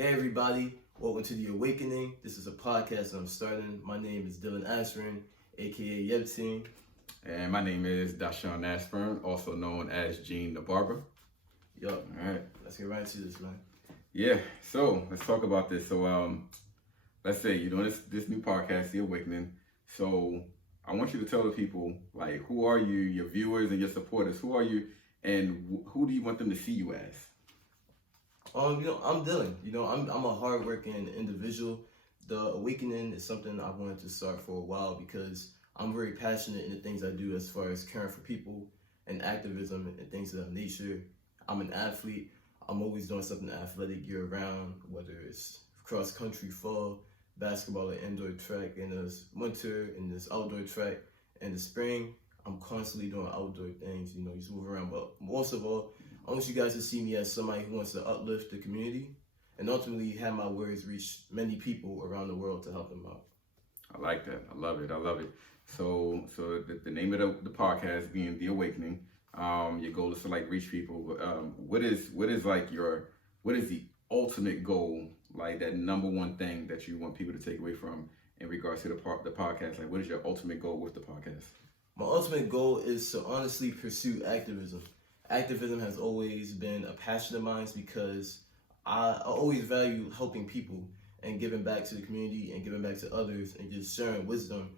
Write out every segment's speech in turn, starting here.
Hey everybody, welcome to The Awakening. This is a podcast I'm starting. My name is Dillon, aka Yebteen. And my name is Dashawn Ashburn, also known as Gene the Barber. Yo, All right. let's get right into this, man. Yeah, so let's talk about this. So let's say you're doing this new podcast, The Awakening. So I want you to tell the people, like, who are you, your viewers and your supporters, who are you, and who do you want them to see you as? I'm Dillon. I'm a hardworking individual. The Awakening is something I wanted to start for a while because I'm very passionate in the things I do as far as caring for people and activism and things of that nature. I'm an athlete. I'm always doing something athletic year round, whether it's cross country, fall, basketball, or indoor track, in the winter, in this outdoor track, in the spring. I'm constantly doing outdoor things, just move around. But most of all, I want you guys to see me as somebody who wants to uplift the community and ultimately have my words reach many people around the world to help them out. I like that. I love it. So the name of the podcast being The Awakening. Your goal is to reach people. What is the ultimate goal? Like that number one thing that you want people to take away from in regards to the podcast. Like, what is your ultimate goal with the podcast? My ultimate goal is to honestly pursue activism. Activism has always been a passion of mine because I always value helping people and giving back to the community and giving back to others and just sharing wisdom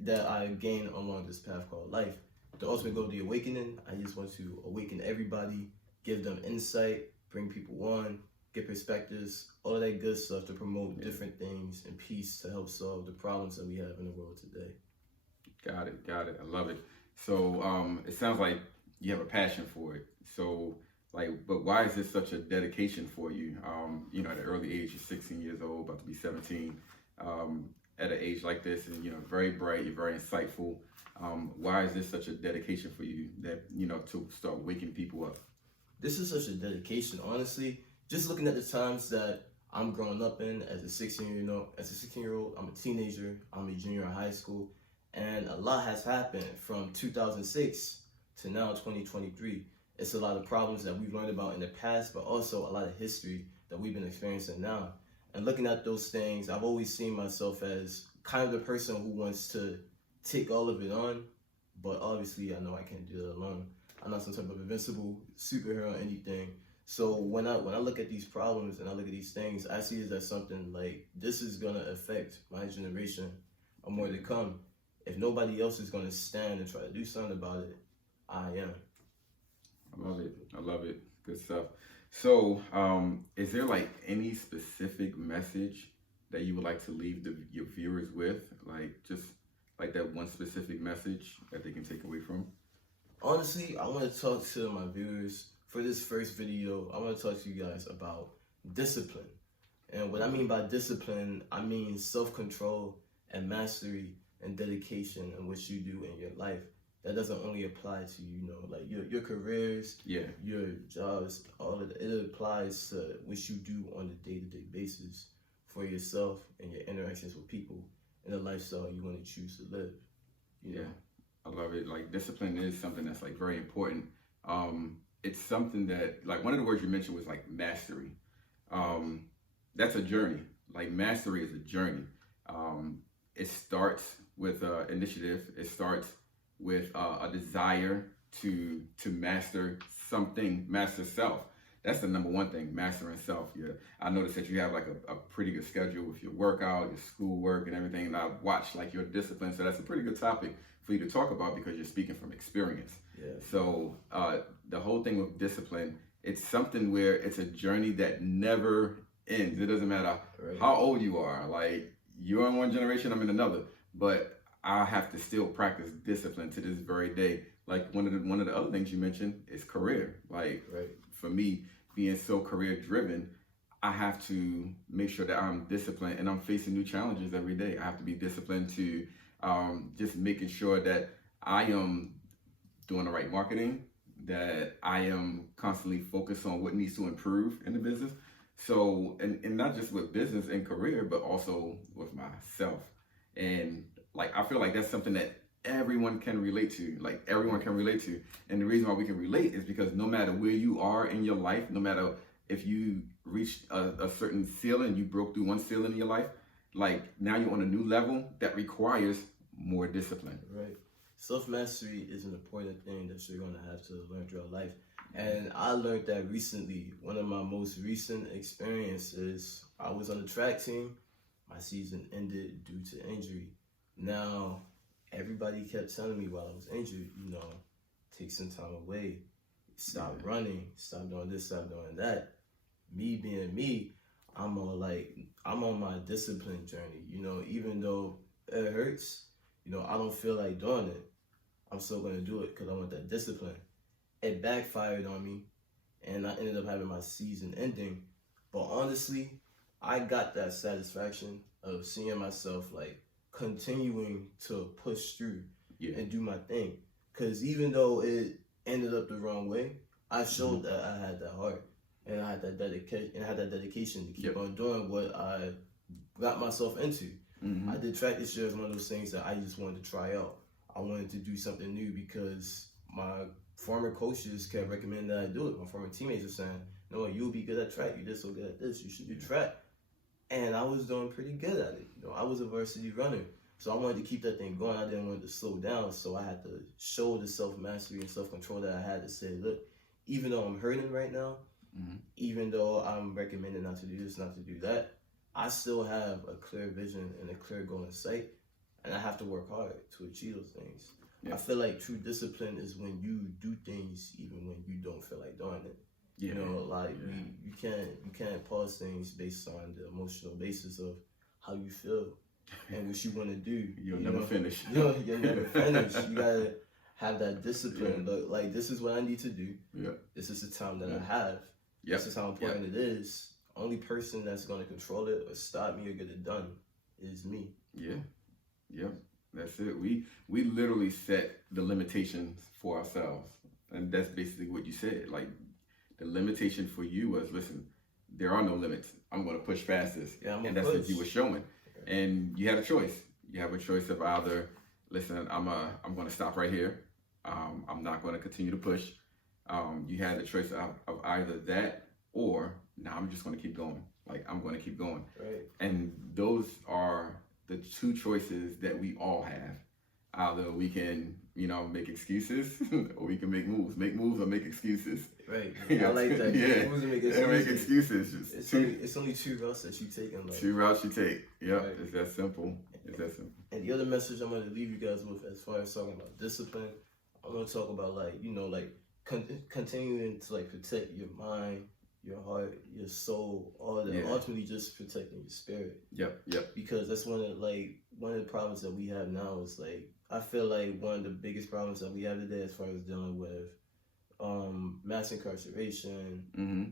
that I gain along this path called life. The ultimate goal of The Awakening, I just want to awaken everybody, give them insight, bring people on, get perspectives, all of that good stuff to promote different things and peace to help solve the problems that we have in the world today. Got it. I love it. So it sounds like you have a passion for it. So but why is this such a dedication for you? At an early age, you're 16 years old, about to be 17. At an age like this, and very bright, you're very insightful. Why is this such a dedication for you that to start waking people up? This is such a dedication, honestly. Just looking at the times that I'm growing up in as a 16-year-old, I'm a teenager, I'm a junior in high school, and a lot has happened from 2006 to now 2023. It's a lot of problems that we've learned about in the past, but also a lot of history that we've been experiencing now. And looking at those things, I've always seen myself as kind of the person who wants to take all of it on, but obviously I know I can't do that alone. I'm not some type of invincible superhero or anything. So when I look at these problems and I look at these things, I see it as something like this is gonna affect my generation or more to come. If nobody else is gonna stand and try to do something about it, I am. I love it. Good stuff. So, is there any specific message that you would like to leave your viewers with? Just that one specific message that they can take away from? Honestly, I want to talk to my viewers for this first video. I want to talk to you guys about discipline. And what I mean by discipline, I mean self-control and mastery and dedication in what you do in your life. That doesn't only apply to your careers, your jobs, all of that. It applies to what you do on a day-to-day basis for yourself and your interactions with people and the lifestyle you want to choose to live. Yeah, I love it. Discipline is something that's very important. It's something that one of the words you mentioned was mastery. That's a journey. Mastery is a journey. It starts with initiative. It starts with a desire to master something, master self. That's the number one thing, mastering self. Yeah, I noticed that you have a pretty good schedule with your workout, your schoolwork, and everything. And I watched your discipline, so that's a pretty good topic for you to talk about because you're speaking from experience. Yeah. So the whole thing with discipline, it's something where it's a journey that never ends. It doesn't matter how old you are. You're in one generation, I'm in another, but I have to still practice discipline to this very day. One of the other things you mentioned is career. For me, being so career driven, I have to make sure that I'm disciplined and I'm facing new challenges every day. I have to be disciplined to just making sure that I am doing the right marketing, that I am constantly focused on what needs to improve in the business. So, and not just with business and career, but also with myself. And I feel like that's something that everyone can relate to. Everyone can relate to. And the reason why we can relate is because no matter where you are in your life, no matter if you reached a certain ceiling, you broke through one ceiling in your life, like now you're on a new level that requires more discipline. Right. Self-mastery is an important thing that you're going to have to learn throughout life. And I learned that recently. One of my most recent experiences, I was on the track team. My season ended due to injury. Now, everybody kept telling me while I was injured, take some time away, stop running, stop doing this, stop doing that. Me being me, I'm on my discipline journey. Even though it hurts, I don't feel like doing it. I'm still going to do it because I want that discipline. It backfired on me, and I ended up having my season ending. But honestly, I got that satisfaction of seeing myself like continuing to push through and do my thing. Because even though it ended up the wrong way, I showed that I had that heart and I had that dedication to keep on doing what I got myself into. I did track this year as one of those things that I just wanted to try out. I wanted to do something new because my former coaches kept recommending that I do it. My former teammates were saying, "No, you'll be good at track. You're just so good at this. You should do track." And I was doing pretty good at it. I was a varsity runner. So I wanted to keep that thing going. I didn't want it to slow down. So I had to show the self-mastery and self-control that I had to say, look, even though I'm hurting right now, even though I'm recommended not to do this, not to do that, I still have a clear vision and a clear goal in sight. And I have to work hard to achieve those things. I feel like true discipline is when you do things even when you don't feel like doing it. You can't pause things based on the emotional basis of how you feel and what you want to do. You'll never finish. You'll never finish. You gotta have that discipline. But like, this is what I need to do. This is the time that I have. This is how important it is. Only person that's gonna control it or stop me or get it done is me. That's it. We literally set the limitations for ourselves, and that's basically what you said. Like, the limitation for you was, listen, there are no limits. I'm going to push fastest. And that's what you were showing. And you had a choice. You have a choice of either, listen, I'm going to stop right here. I'm not going to continue to push. You had the choice of either that or, no, I'm just going to keep going. Like, I'm going to keep going. Right. And those are the two choices that we all have. Either we can, make excuses, or we can make moves. Make moves or make excuses. Right. I like that. Make moves and make excuses. It's only two routes that you take in life. Two routes you take. Right. It's that simple. And the other message I'm going to leave you guys with, as far as talking about discipline, I'm going to talk about continuing to protect your mind, your heart, your soul, all that. Ultimately, just protecting your spirit. Because that's one of the problems that we have now is I feel like one of the biggest problems that we have today, as far as dealing with mass incarceration,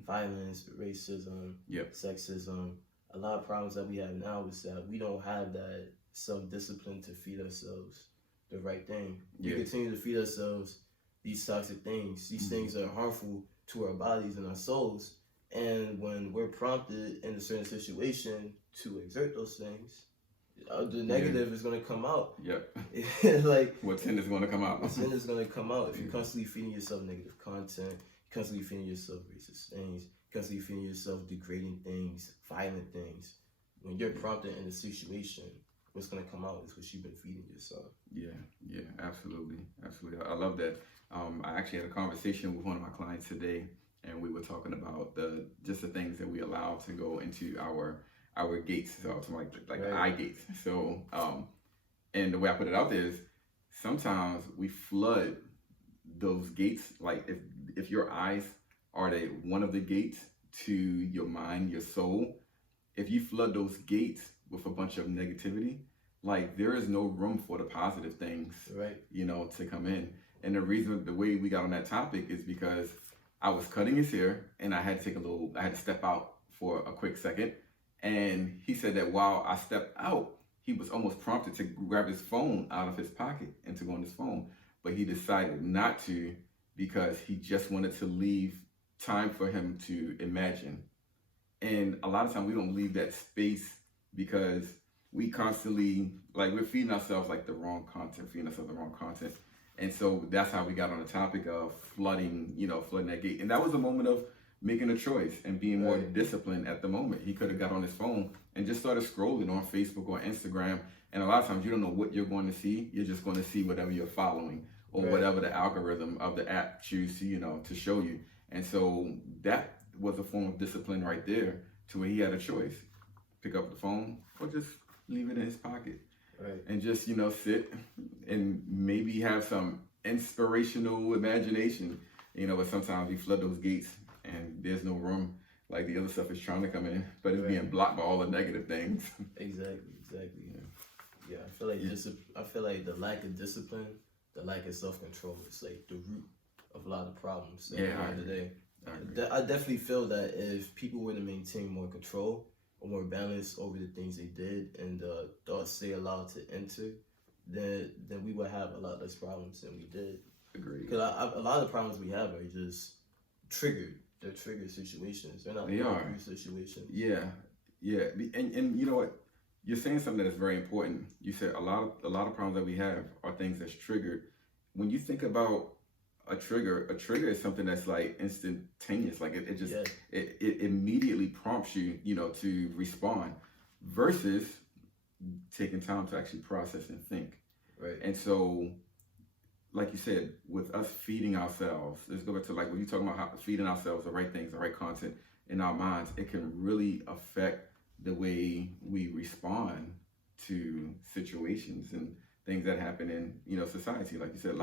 violence, racism, sexism. A lot of problems that we have now is that we don't have that self-discipline to feed ourselves the right thing. We continue to feed ourselves these toxic things. These things are harmful to our bodies and our souls. And when we're prompted in a certain situation to exert those things, the negative is going to come out. What's in is going to come out. What's in is going to come out. If you're constantly feeding yourself negative content, constantly feeding yourself racist things, constantly feeding yourself degrading things, violent things, when you're prompted in a situation, what's going to come out is what you've been feeding yourself. Absolutely. I love that. I actually had a conversation with one of my clients today, and we were talking about the things that we allow to go into our gates, so like eye gates. So, and the way I put it out there is sometimes we flood those gates. Like if your eyes are one of the gates to your mind, your soul, if you flood those gates with a bunch of negativity, like there is no room for the positive things, to come in. And the way we got on that topic is because I was cutting his hair and I had to step out for a quick second. And he said that while I stepped out, he was almost prompted to grab his phone out of his pocket and to go on his phone. But he decided not to because he just wanted to leave time for him to imagine. And a lot of times we don't leave that space because we constantly, we're feeding ourselves the wrong content. And so that's how we got on the topic of flooding that gate. And that was a moment making a choice and being more disciplined at the moment. He could have got on his phone and just started scrolling on Facebook or Instagram. And a lot of times you don't know what you're going to see. You're just going to see whatever you're following or whatever the algorithm of the app choose to show you. And so that was a form of discipline right there, to where he had a choice: pick up the phone or just leave it in his pocket. And just, sit and maybe have some inspirational imagination, but sometimes we flood those gates and there's no room. Like the other stuff is trying to come in, but it's being blocked by all the negative things. Exactly. Yeah, I feel like the lack of discipline, the lack of self-control, is like the root of a lot of problems at the end of the day. I definitely feel that if people were to maintain more control or more balance over the things they did and the thoughts they allowed to enter, then we would have a lot less problems than we did. Agreed. Because a lot of the problems we have are just triggered. They're triggered situations. They're not situations. Yeah. And you know what? You're saying something that's very important. You said a lot of problems that we have are things that's triggered. When you think about a trigger is something that's like instantaneous. Like it just it immediately prompts you, to respond, versus taking time to actually process and think. Right. And so, like you said, with us feeding ourselves, let's go back to like when you're talking about how feeding ourselves the right things, the right content in our minds, it can really affect the way we respond to situations and things that happen in society. Like you said,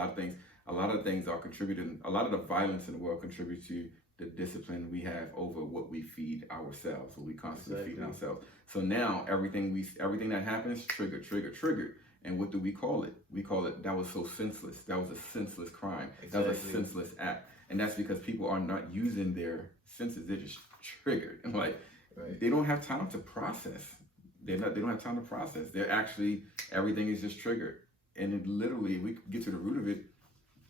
a lot of things are contributing. A lot of the violence in the world contributes to the discipline we have over what we feed ourselves, what we constantly feed ourselves. So now everything that happens, triggered. And what do we call it? We call it, that was so senseless. That was a senseless crime. That was a senseless act. And that's because people are not using their senses. They're just triggered. And they don't have time to process. They don't have time to process. They're actually, everything is just triggered. And it literally, we get to the root of it.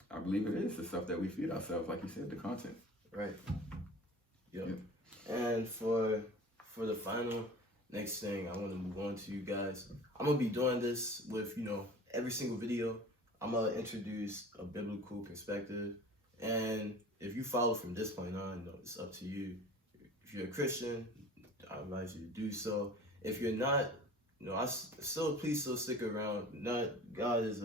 I believe it is the stuff that we feed ourselves, like you said, the content. Right. Yep. And for the final next thing, I want to move on to you guys. I'm going to be doing this with, every single video. I'm going to introduce a biblical perspective. And if you follow from this point on, it's up to you. If you're a Christian, I advise you to do so. If you're not, please still stick around. God is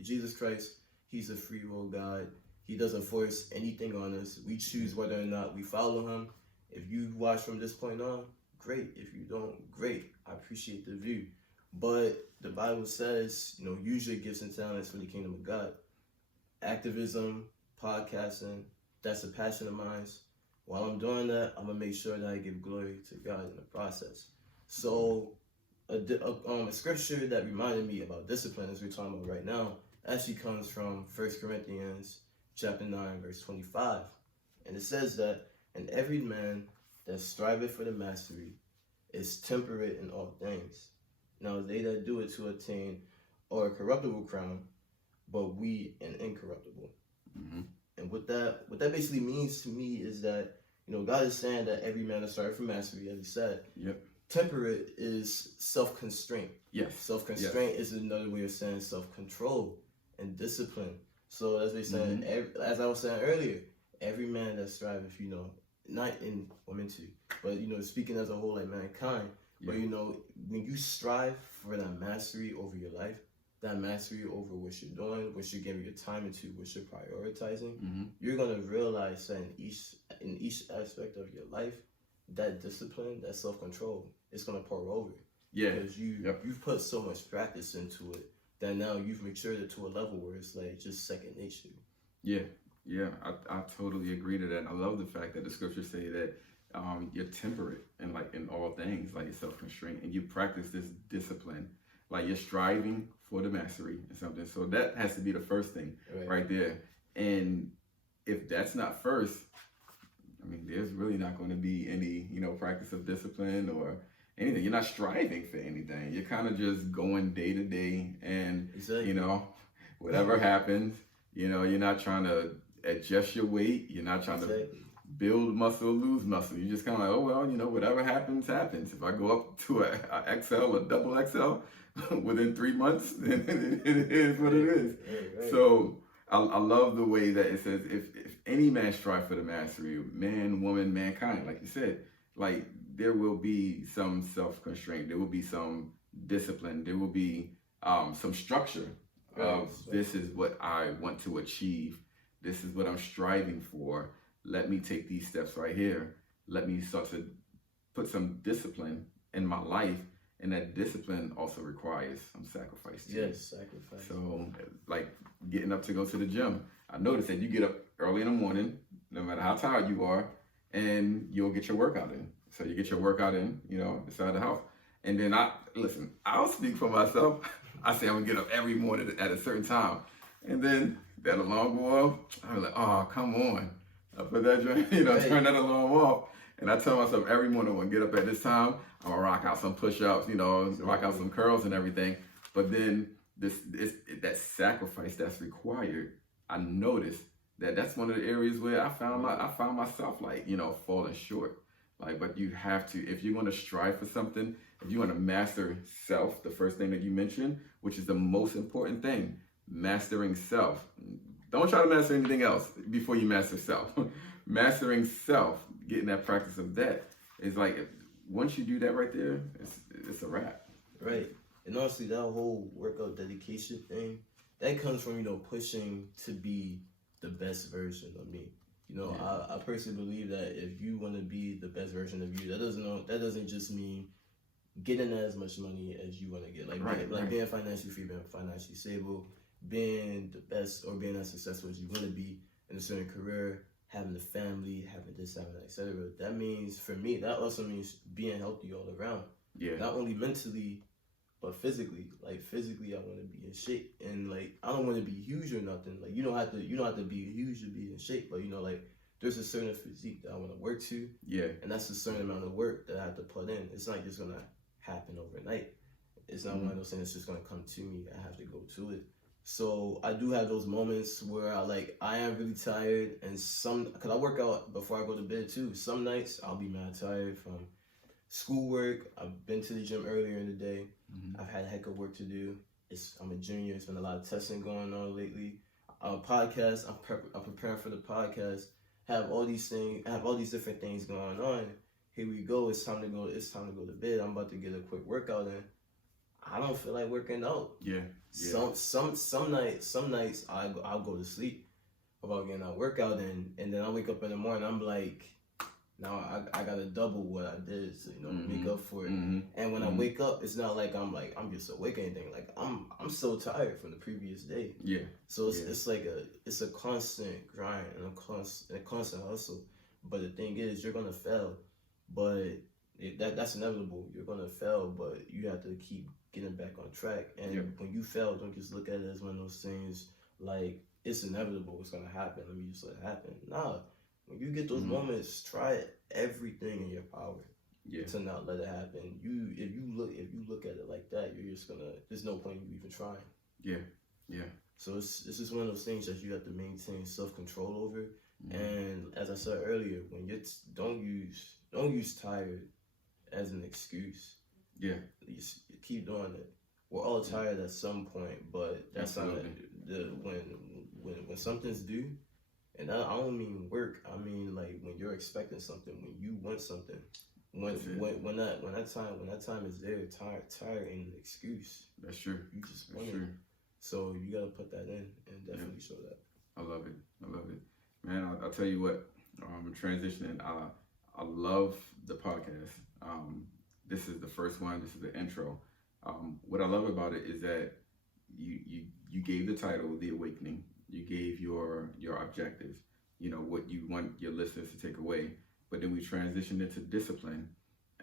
Jesus Christ. He's a free will God. He doesn't force anything on us. We choose whether or not we follow him. If you watch from this point on, great. If you don't, great. I appreciate the view. But the Bible says, use your gifts and talents for the kingdom of God. Activism, podcasting, that's a passion of mine. While I'm doing that, I'm going to make sure that I give glory to God in the process. So a scripture that reminded me about discipline, as we're talking about right now, actually comes from 1 Corinthians chapter 9, verse 25. And it says that, and every man that striveth for the mastery is temperate in all things. Now they that do it to attain or a corruptible crown, but we an incorruptible. Mm-hmm. And what that basically means to me is that, God is saying that every man is striving for mastery, as he said. Yep. Temperate is self-constraint. Yes. Self-constraint is another way of saying self-control and discipline. So as they said, as I was saying earlier, every man that striveth, not in women too, but speaking as a whole, like mankind. But when you strive for that mastery over your life, that mastery over what you're doing, what you're giving your time into, what you're prioritizing, you're gonna realize that in each aspect of your life, that discipline, that self-control, is gonna pour over. Yeah. Because you've put so much practice into it that now you've matured it to a level where it's like just second nature. Yeah, I totally agree to that. I love the fact that the scriptures say that you're temperate in all things, like you're self-constrained, and you practice this discipline, like you're striving for the mastery and something. So that has to be the first thing right there. And if that's not first, there's really not going to be any, practice of discipline or anything. You're not striving for anything. You're kind of just going day to day, and whatever happens, you're not trying to adjust your weight. You're not trying to build muscle, lose muscle. You're just kind of like, oh well, whatever happens, happens. If I go up to a XL, a double XL within 3 months, then it is what it is. So I love the way that it says, if any man strive for the mastery, man, woman, mankind, like you said, like there will be some self-constraint, there will be some discipline, there will be some structure of this is what I want to achieve, this is what I'm striving for. Let me take these steps right here. Let me start to put some discipline in my life. And that discipline also requires some sacrifice too. Yes, sacrifice. So, like getting up to go to the gym. I noticed that you get up early in the morning, no matter how tired you are, and you'll get your workout in. So you get your workout in, you know, inside the house. And then I'll speak for myself. I say I'm gonna get up every morning at a certain time. And then that alarm go off, I'm like, oh, come on. I put that, turn that alarm off. And I tell myself every morning when I get up at this time, I'm gonna rock out some push-ups, rock out some curls and everything. But then that sacrifice that's required, I noticed that's one of the areas where I found myself like, falling short. Like, but you have to, if you're gonna strive for something, if you want to master self, the first thing that you mentioned, which is the most important thing, mastering self. Don't try to master anything else before you master self. Mastering self, getting that practice of that is like, once you do that right there, it's a wrap. Right. And honestly, that whole workout dedication thing, that comes from, pushing to be the best version of me. I personally believe that if you want to be the best version of you, that doesn't just mean getting as much money as you want to get. Being financially free, being financially stable, being the best or being as successful as you want to be in a certain career, having a family, having this, having that, etc. That means, for me, that also means being healthy all around. Yeah. Not only mentally, but physically. Like, physically, I want to be in shape, and like, I don't want to be huge or nothing. Like, you don't have to be huge to be in shape, but there's a certain physique that I want to work to. Yeah. And that's a certain amount of work that I have to put in. It's not just gonna happen overnight. It's not one of those things that's just gonna come to me. I have to go to it. So I do have those moments where I am really tired, and because I work out before I go to bed too. Some nights I'll be mad tired from schoolwork. I've been to the gym earlier in the day. Mm-hmm. I've had a heck of work to do. I'm a junior. It's been a lot of testing going on lately. Podcast. I'm preparing for the podcast. Have all these different things going on. Here we go. It's time to go to bed. I'm about to get a quick workout in. I don't feel like working out. Yeah. Some nights I'll go to sleep about getting that workout in, and then I wake up in the morning. I'm like, now I gotta double what I did to make up for it. Mm-hmm. And when I wake up, it's not like I'm just awake or anything. Like I'm so tired from the previous day. Yeah. So it's like a constant grind and a constant hustle. But the thing is, you're gonna fail. But that's inevitable. You're gonna fail, but you have to keep getting back on track. And when you fail, don't just look at it as one of those things like it's inevitable, it's gonna happen, let me just let it happen. Nah, when you get those moments, try everything in your power to not let it happen. If you look at it like that, you're just gonna, there's no point in you even trying. Yeah. So it's just one of those things that you have to maintain self-control over. And as I said earlier, when you don't use tired as an excuse. Yeah. You keep doing it. We're all tired at some point, but that's not when something's due. And I don't mean work. I mean like when you're expecting something, when you want something. When that time is there, tired ain't an excuse. That's true. You just want it. So you gotta put that in and definitely show that. I love it. Man, I'll tell you what, transitioning, I love the podcast. This is the first one, this is the intro. What I love about it is that you gave the title, The Awakening. You gave your objectives, what you want your listeners to take away. But then we transitioned into discipline.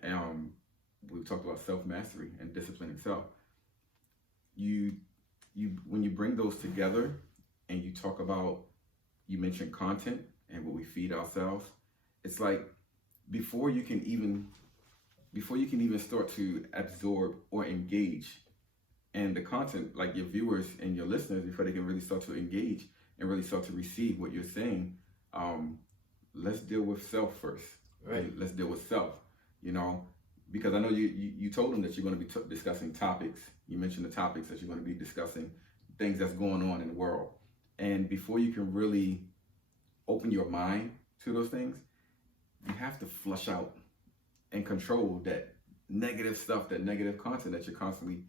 We talked about self-mastery and discipline itself. When you bring those together and you talk about, you mentioned content and what we feed ourselves, it's like before you can even start to absorb or engage in the content, like your viewers and your listeners, before they can really start to engage and really start to receive what you're saying, let's deal with self first. Right. Let's deal with self, because I know you told them that you're going to be discussing topics. You mentioned the topics that you're going to be discussing, things that's going on in the world. And before you can really open your mind to those things, you have to flush out and control that negative stuff, that negative content that you're constantly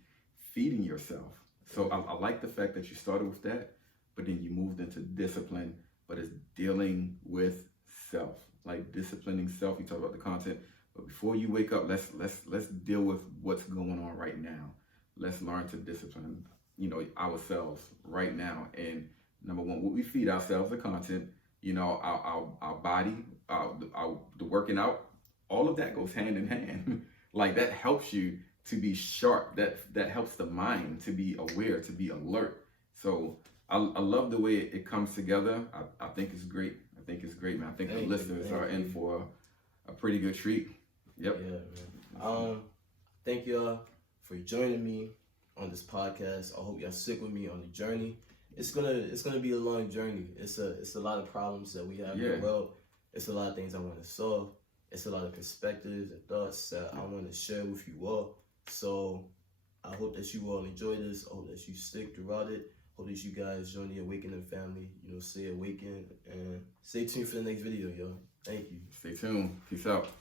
feeding yourself. So I like the fact that you started with that, but then you moved into discipline, but it's dealing with self, like disciplining self. You talk about the content, but before you wake up, let's deal with what's going on right now. Let's learn to discipline, ourselves right now. And number one, what we feed ourselves, the content, our body, the working out, all of that goes hand in hand. Like that helps you to be sharp. That helps the mind to be aware, to be alert. So I love the way it comes together. I think it's great. I think it's great, man. I think the listeners are in for a pretty good treat. Yep. Yeah, man. Thank y'all for joining me on this podcast. I hope y'all stick with me on the journey. It's gonna be a long journey. It's a lot of problems that we have in the world. It's a lot of things I want to solve. It's a lot of perspectives and thoughts that I want to share with you all. So I hope that you all enjoy this. I hope that you stick throughout it. Hope that you guys join the Awakening family. Stay awakened and stay tuned for the next video, yo. Thank you. Stay tuned. Peace out.